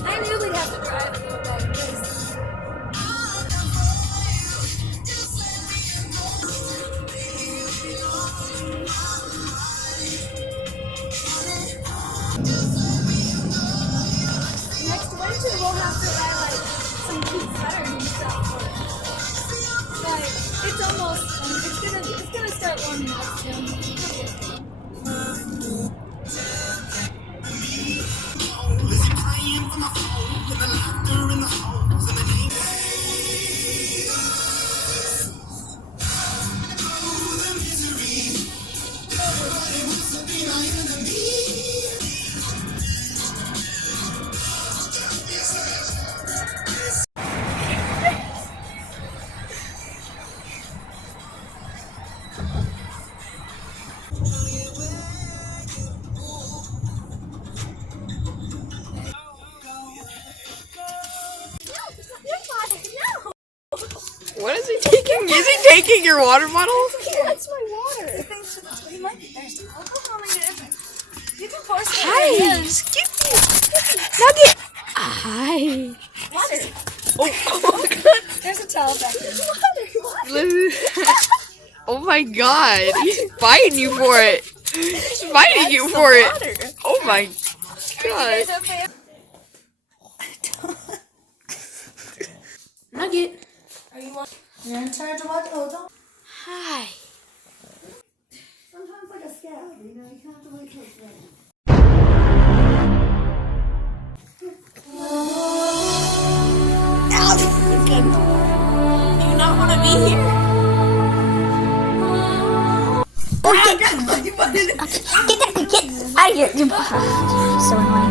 I knew we'd have to drive a little bit. Next winter we'll have to buy like some cute sweaters and stuff for it. But it's almost it's gonna start warming up soon. What is he taking? Is he taking your water bottle? That's my water. You might be thirsty. I'll go home and get it. You can force it. Hi, Skippy. Nugget. Hi. Water. Oh my God. There's a towel back there. Oh my God. He's fighting you for it. He's fighting you for it. Oh my God. Nugget. You're in charge of what? Oh, don't. Hi. Sometimes like a scab, you know, you can't have to wait till it's ready. Do you not want to be here? Get out of here. So annoying.